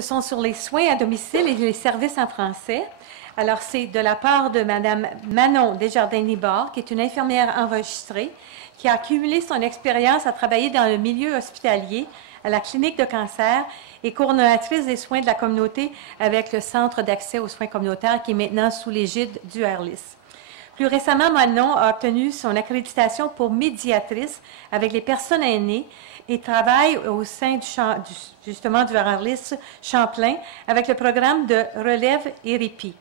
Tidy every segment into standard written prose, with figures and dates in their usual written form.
Ce sont sur les soins à domicile et les services en français. Alors, c'est de la part de Mme Manon Desjardins-Nibard, qui est une infirmière enregistrée, qui a accumulé son expérience à travailler dans le milieu hospitalier, à la clinique de cancer et coordonnatrice des soins de la communauté avec le Centre d'accès aux soins communautaires qui est maintenant sous l'égide du ARLIS. Plus récemment, Manon a obtenu son accréditation pour médiatrice avec les personnes aînées et travaille au sein justement du ARLIS Champlain avec le programme de relève et répit.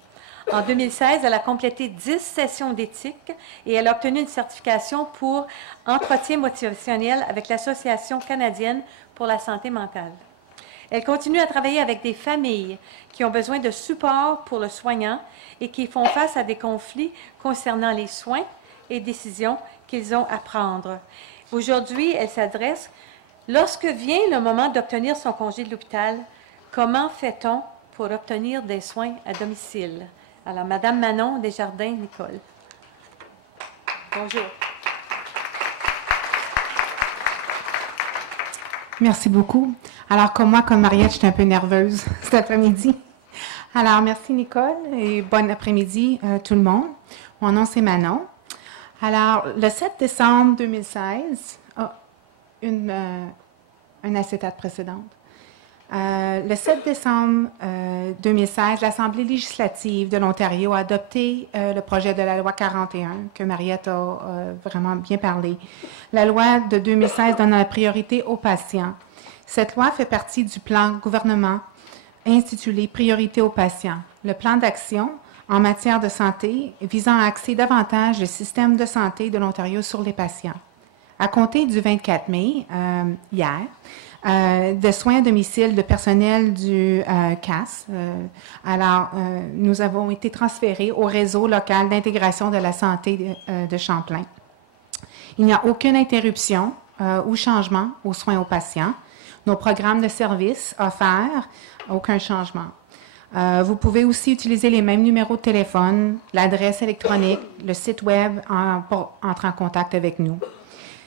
En 2016, elle a complété 10 sessions d'éthique et elle a obtenu une certification pour entretien motivationnel avec l'Association canadienne pour la santé mentale. Elle continue à travailler avec des familles qui ont besoin de support pour le soignant et qui font face à des conflits concernant les soins et décisions qu'ils ont à prendre. Aujourd'hui, elle s'adresse, lorsque vient le moment d'obtenir son congé de l'hôpital, comment fait-on pour obtenir des soins à domicile? Alors, Madame Manon Desjardins-Nicole. Bonjour. Merci beaucoup. Alors, comme moi, comme Mariette, je suis un peu nerveuse cet après-midi. Alors, merci Nicole et bon après-midi tout le monde. Mon nom, c'est Manon. Alors, le 7 décembre 2016, une acétate précédente. Le 7 décembre 2016, l'Assemblée législative de l'Ontario a adopté le projet de la loi 41, que Mariette a vraiment bien parlé. La loi de 2016 donne la priorité aux patients. Cette loi fait partie du plan gouvernement intitulé Priorité aux patients, le plan d'action en matière de santé visant à axer davantage le système de santé de l'Ontario sur les patients. À compter du 24 mai, hier, de soins à domicile de personnel du CAS. Nous avons été transférés au réseau local d'intégration de la santé de Champlain. Il n'y a aucune interruption ou changement aux soins aux patients. Nos programmes de services offerts, aucun changement. Vous pouvez aussi utiliser les mêmes numéros de téléphone, l'adresse électronique, le site web pour entrer en contact avec nous.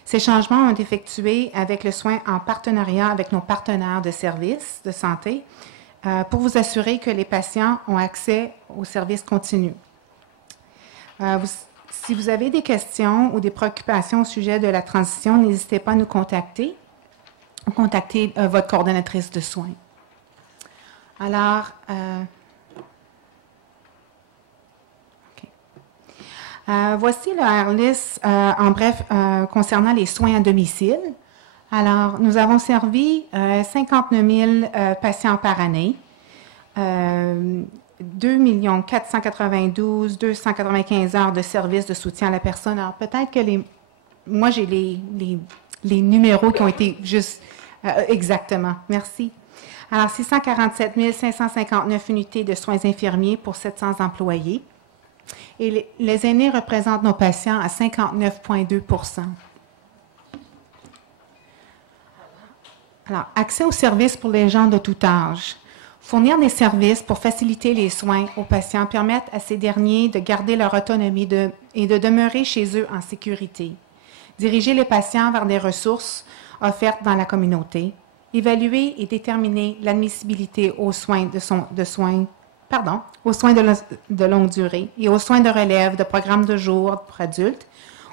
Ces changements ont été effectués avec le soin en partenariat avec nos partenaires de services de santé pour vous assurer que les patients ont accès aux services continus. Si vous avez des questions ou des préoccupations au sujet de la transition, n'hésitez pas à nous contacter ou contacter votre coordonnatrice de soins. Alors, voici le ARLIS, en bref, concernant les soins à domicile. Alors, nous avons servi 59 000 patients par année, 2 492 295 heures de services de soutien à la personne. Alors, peut-être que moi, j'ai les numéros qui ont été juste exactement. Merci. Alors, 647 559 unités de soins infirmiers pour 700 employés. Et les aînés représentent nos patients à 59,2 %. Alors, accès aux services pour les gens de tout âge. Fournir des services pour faciliter les soins aux patients permettent à ces derniers de garder leur autonomie et de demeurer chez eux en sécurité. Diriger les patients vers des ressources offertes dans la communauté. Évaluer et déterminer l'admissibilité aux soins de longue durée et aux soins de relève de programmes de jour pour adultes,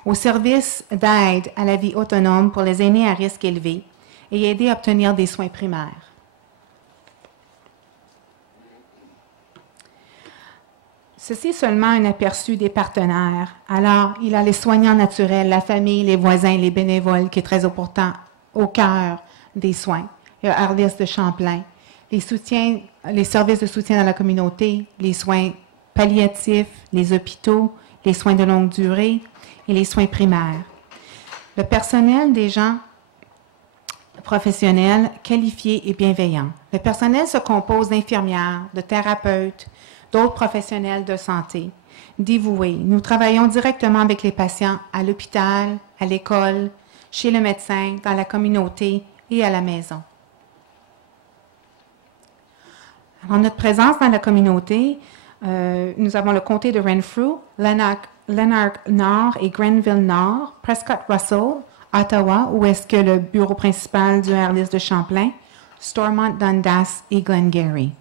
aux services d'aide à la vie autonome pour les aînés à risque élevé et aider à obtenir des soins primaires. Ceci est seulement un aperçu des partenaires. Alors, il y a les soignants naturels, la famille, les voisins, les bénévoles qui est très important au cœur des soins. Il y a ARLIS de Champlain. Les services de soutien dans la communauté, les soins palliatifs, les hôpitaux, les soins de longue durée et les soins primaires. Le personnel des gens professionnels qualifiés et bienveillants. Le personnel se compose d'infirmières, de thérapeutes, d'autres professionnels de santé, dévoués. Nous travaillons directement avec les patients à l'hôpital, à l'école, chez le médecin, dans la communauté et à la maison. Alors, notre présence dans la communauté, nous avons le comté de Renfrew, Lanark Nord et Grenville Nord, Prescott Russell, Ottawa, où est-ce que le bureau principal du ARLIS de Champlain, Stormont, Dundas et Glengarry.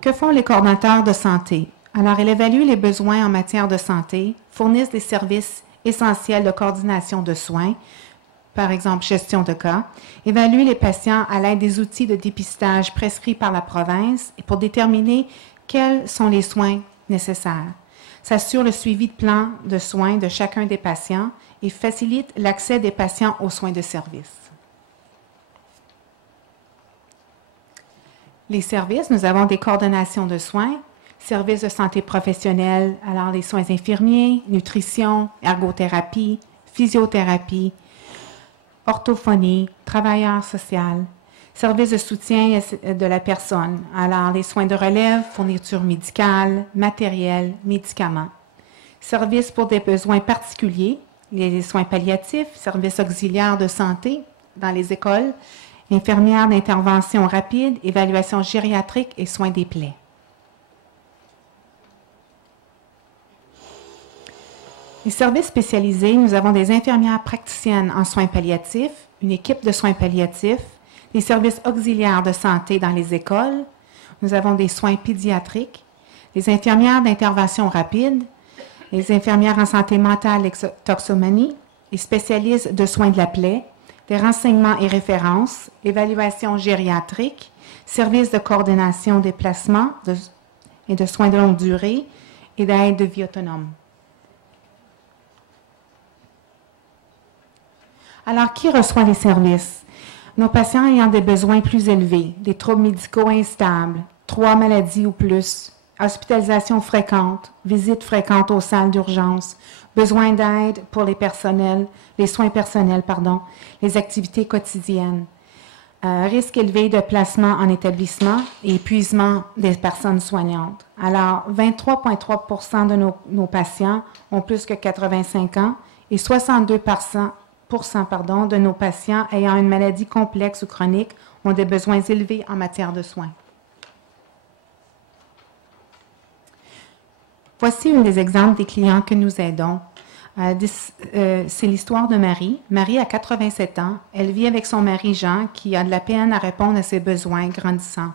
Que font les coordonnateurs de santé? Alors, ils évaluent les besoins en matière de santé, fournissent des services essentiels de coordination de soins, par exemple gestion de cas, évaluent les patients à l'aide des outils de dépistage prescrits par la province et pour déterminer quels sont les soins nécessaires, s'assure le suivi de plan de soins de chacun des patients et facilite l'accès des patients aux soins de service. Les services, nous avons des coordonnations de soins, services de santé professionnelle, alors les soins infirmiers, nutrition, ergothérapie, physiothérapie, orthophonie, travailleur social, services de soutien de la personne, alors les soins de relève, fourniture médicale, matériel, médicaments, services pour des besoins particuliers, les soins palliatifs, services auxiliaires de santé dans les écoles, infirmières d'intervention rapide, évaluation gériatrique et soins des plaies. Les services spécialisés, nous avons des infirmières praticiennes en soins palliatifs, une équipe de soins palliatifs, des services auxiliaires de santé dans les écoles, nous avons des soins pédiatriques, des infirmières d'intervention rapide, les infirmières en santé mentale et toxomanie, les spécialistes de soins de la plaie, des renseignements et références, évaluation gériatrique, services de coordination des placements et de soins de longue durée et d'aide de vie autonome. Alors, qui reçoit les services? Nos patients ayant des besoins plus élevés, des troubles médicaux instables, 3 maladies ou plus, hospitalisation fréquente, visites fréquentes aux salles d'urgence, besoin d'aide pour les soins personnels, les activités quotidiennes, risque élevé de placement en établissement et épuisement des personnes soignantes. Alors, 23,3% de nos patients ont plus que 85 ans et 62% de nos patients ayant une maladie complexe ou chronique ont des besoins élevés en matière de soins. Voici un des exemples des clients que nous aidons. C'est l'histoire de Marie. Marie a 87 ans. Elle vit avec son mari Jean qui a de la peine à répondre à ses besoins grandissants.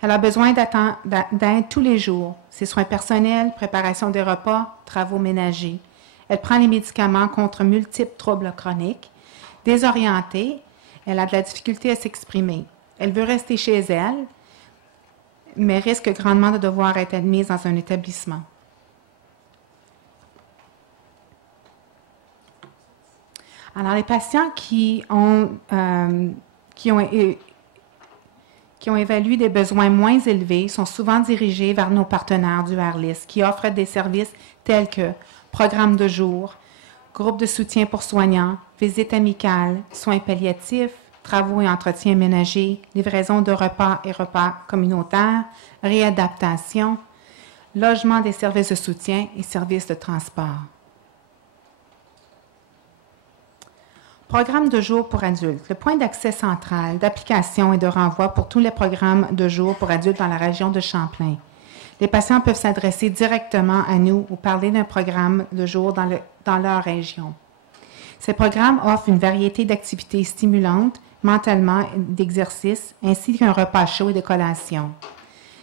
Elle a besoin d'aide tous les jours. Ses soins personnels, préparation des repas, travaux ménagers. Elle prend les médicaments contre multiples troubles chroniques. Désorientée, elle a de la difficulté à s'exprimer. Elle veut rester chez elle, mais risque grandement de devoir être admise dans un établissement. Alors, les patients qui ont évalué des besoins moins élevés sont souvent dirigés vers nos partenaires du ARLIS qui offrent des services tels que programme de jour, groupe de soutien pour soignants, visites amicales, soins palliatifs, travaux et entretiens ménagers, livraison de repas et repas communautaires, réadaptation, logement des services de soutien et services de transport. Programme de jour pour adultes. Le point d'accès central, d'application et de renvoi pour tous les programmes de jour pour adultes dans la région de Champlain. Les patients peuvent s'adresser directement à nous ou parler d'un programme de jour dans leur région. Ces programmes offrent une variété d'activités stimulantes, mentalement d'exercices, ainsi qu'un repas chaud et de collations.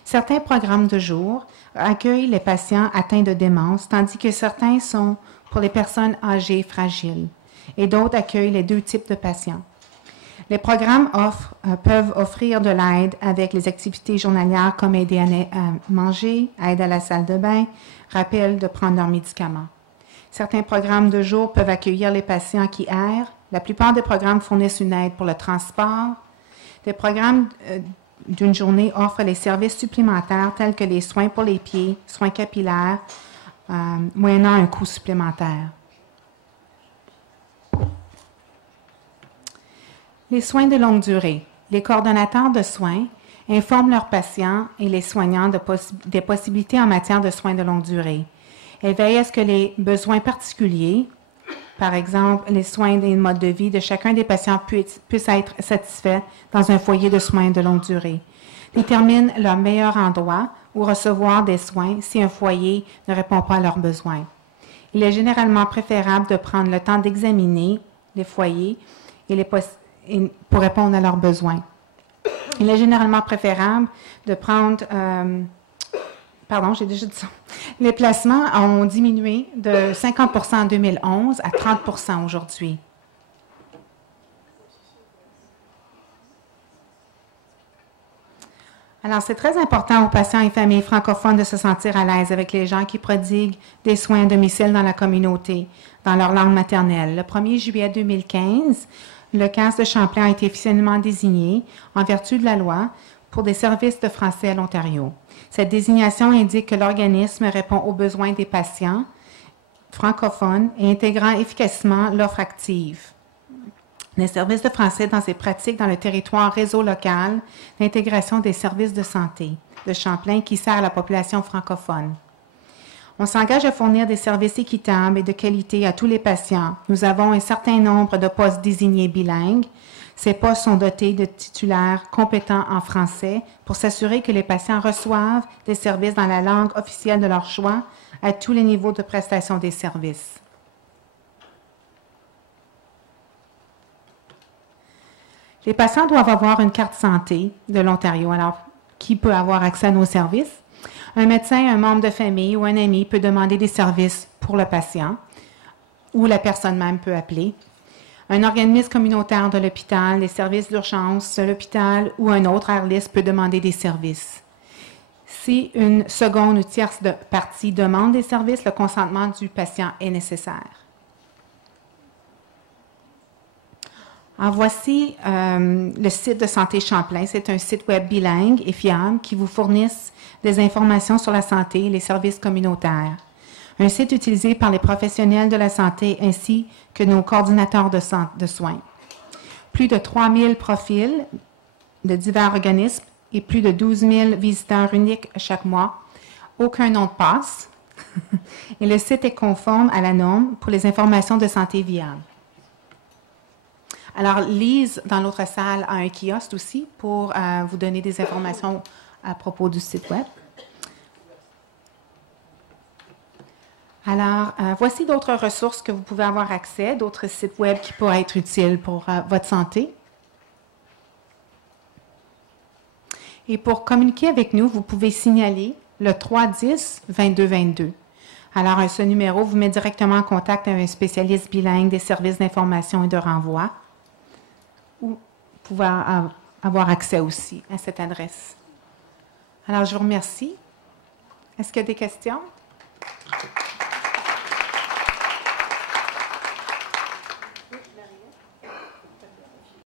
Certains programmes de jour accueillent les patients atteints de démence, tandis que certains sont pour les personnes âgées fragiles, et d'autres accueillent les deux types de patients. Les programmes peuvent offrir de l'aide avec les activités journalières comme aider à manger, aide à la salle de bain, rappel de prendre leurs médicaments. Certains programmes de jour peuvent accueillir les patients qui errent. La plupart des programmes fournissent une aide pour le transport. Des programmes d'une journée offrent les services supplémentaires tels que les soins pour les pieds, soins capillaires, moyennant un coût supplémentaire. Les soins de longue durée. Les coordonnateurs de soins informent leurs patients et les soignants des possibilités en matière de soins de longue durée. Elles veillent à ce que les besoins particuliers, par exemple les soins et les modes de vie de chacun des patients puissent être satisfaits dans un foyer de soins de longue durée. Déterminent leur meilleur endroit où recevoir des soins si un foyer ne répond pas à leurs besoins. Il est généralement préférable de prendre le temps d'examiner les foyers pour répondre à leurs besoins. Il est généralement préférable de prendre... pardon, j'ai déjà dit ça. Les placements ont diminué de 50 % en 2011 à 30 % aujourd'hui. Alors, c'est très important aux patients et familles francophones de se sentir à l'aise avec les gens qui prodiguent des soins à domicile dans la communauté, dans leur langue maternelle. Le 1er juillet 2015, le CAS de Champlain a été officiellement désigné, en vertu de la loi, pour des services de français à l'Ontario. Cette désignation indique que l'organisme répond aux besoins des patients francophones et intégrant efficacement l'offre active des services de français dans ses pratiques dans le territoire réseau local d'intégration des services de santé de Champlain qui sert la population francophone. On s'engage à fournir des services équitables et de qualité à tous les patients. Nous avons un certain nombre de postes désignés bilingues. Ces postes sont dotés de titulaires compétents en français pour s'assurer que les patients reçoivent des services dans la langue officielle de leur choix à tous les niveaux de prestation des services. Les patients doivent avoir une carte santé de l'Ontario. Alors, qui peut avoir accès à nos services? Un médecin, un membre de famille ou un ami peut demander des services pour le patient ou la personne même peut appeler. Un organisme communautaire de l'hôpital, les services d'urgence de l'hôpital ou un autre ARLIS peut demander des services. Si une seconde ou tierce partie demande des services, le consentement du patient est nécessaire. Alors, voici le site de Santé Champlain. C'est un site web bilingue et fiable qui vous fournisse des informations sur la santé et les services communautaires. Un site utilisé par les professionnels de la santé ainsi que nos coordinateurs de soins. Plus de 3000 profils de divers organismes et plus de 12 000 visiteurs uniques chaque mois. Aucun nom de passe. Et le site est conforme à la norme pour les informations de santé viables. Alors, Lise, dans l'autre salle, a un kiosque aussi pour vous donner des informations à propos du site web. Alors, voici d'autres ressources que vous pouvez avoir accès, d'autres sites web qui pourraient être utiles pour votre santé. Et pour communiquer avec nous, vous pouvez signaler le 310-2222. Alors, ce numéro vous met directement en contact avec un spécialiste bilingue des services d'information et de renvoi, ou vous pouvez avoir accès aussi à cette adresse. Alors, je vous remercie. Est-ce qu'il y a des questions?